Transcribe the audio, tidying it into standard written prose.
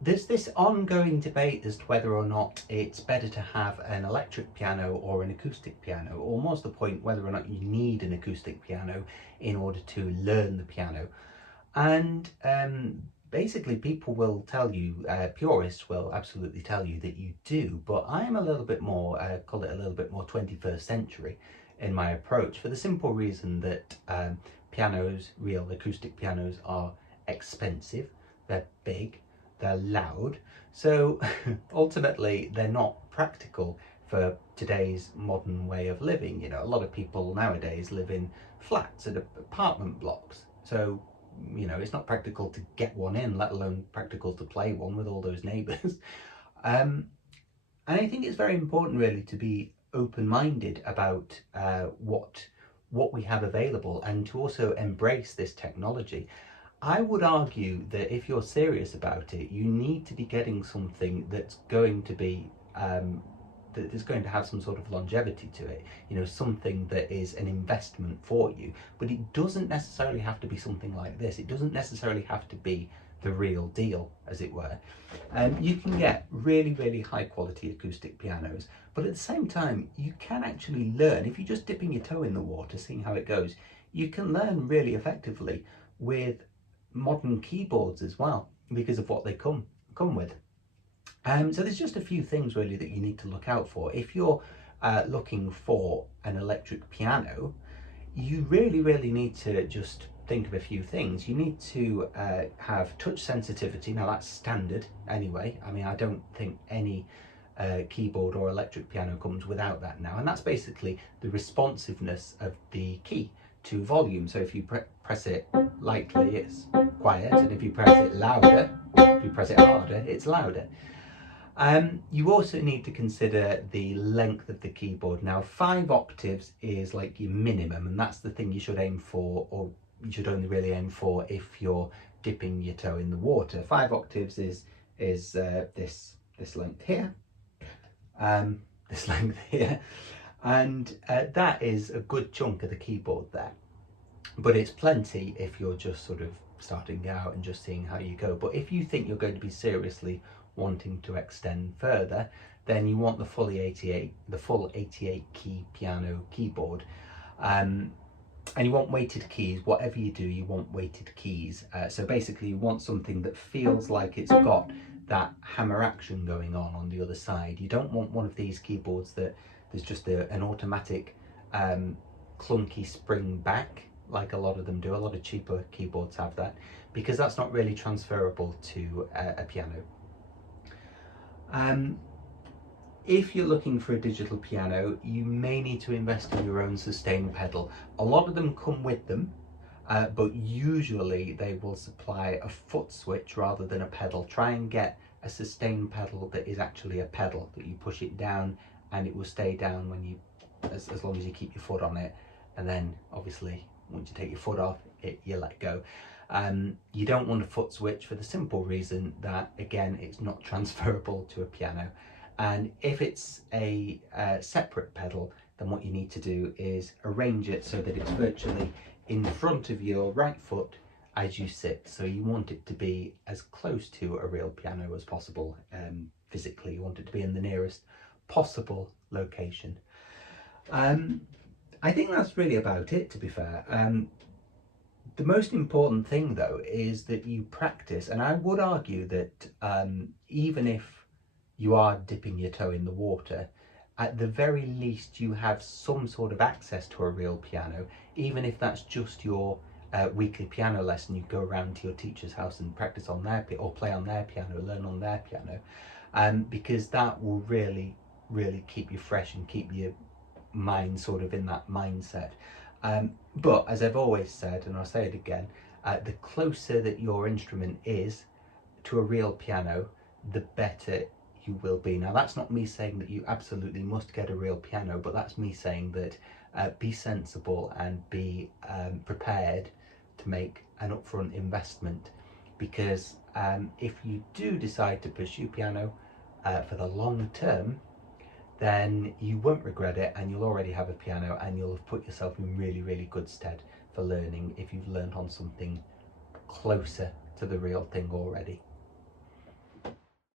there's this ongoing debate as to whether or not it's better to have an electric piano or an acoustic piano, or more to the point, whether or not you need an acoustic piano in order to learn the piano. And basically, people will tell you, purists will absolutely tell you that you do, but I am a little bit more, call it a little bit more 21st century in my approach, for the simple reason that pianos, real acoustic pianos, are expensive, they're big, they're loud, so ultimately they're not practical for today's modern way of living. You know, a lot of people nowadays live in flats and apartment blocks, so you know, it's not practical to get one in, let alone practical to play one with all those neighbours. And I think it's very important really to be open-minded about what we have available, and to also embrace this technology. I would argue that if you're serious about it, you need to be getting something that's going to be that is going to have some sort of longevity to it, you know, something that is an investment for you. But it doesn't necessarily have to be something like this. It doesn't necessarily have to be the real deal, as it were. You can get really, really high quality acoustic pianos, but at the same time, you can actually learn, if you're just dipping your toe in the water, seeing how it goes, you can learn really effectively with modern keyboards as well, because of what they come with. So there's just a few things really that you need to look out for. If you're looking for an electric piano, you really need to just think of a few things. You need to have touch sensitivity. Now that's standard anyway. I mean, I don't think any keyboard or electric piano comes without that now, and that's basically the responsiveness of the key to volume. So if you press it lightly, it's quiet, and if you press it louder, if you press it harder, it's louder. You also need to consider the length of the keyboard. Now 5 octaves is like your minimum, and that's the thing you should aim for, or you should only really aim for if you're dipping your toe in the water. 5 octaves is this length here, this length here, and that is a good chunk of the keyboard there. But it's plenty if you're just sort of starting out and just seeing how you go. But if you think you're going to be seriously wanting to extend further, then you want the full 88 key piano keyboard. And you want weighted keys. Whatever you do, you want weighted keys. So basically you want something that feels like it's got that hammer action going on the other side. You don't want one of these keyboards that there's just an automatic clunky spring back, like a lot of them do. A lot of cheaper keyboards have that, because that's not really transferable to a piano. If you're looking for a digital piano, you may need to invest in your own sustain pedal. A lot of them come with them, but usually they will supply a foot switch rather than a pedal. Try and get a sustain pedal that is actually a pedal, that you push it down and it will stay down when you, as long as you keep your foot on it, and then obviously once you take your foot off it, you let go. You don't want a foot switch for the simple reason that, again, it's not transferable to a piano. And if it's a separate pedal, then what you need to do is arrange it so that it's virtually in front of your right foot as you sit. So you want it to be as close to a real piano as possible. Physically, you want it to be in the nearest possible location. I think that's really about it, to be fair. The most important thing though is that you practice, and I would argue that even if you are dipping your toe in the water, at the very least you have some sort of access to a real piano, even if that's just your weekly piano lesson. You go around to your teacher's house and practice on their or play on their piano, learn on their piano, because that will really keep you fresh and keep your mind sort of in that mindset. But as I've always said, and I'll say it again, the closer that your instrument is to a real piano, the better you will be. Now that's not me saying that you absolutely must get a real piano, but that's me saying that be sensible and be prepared to make an upfront investment, because if you do decide to pursue piano for the long term, then you won't regret it, and you'll already have a piano, and you'll have put yourself in really good stead for learning if you've learned on something closer to the real thing already.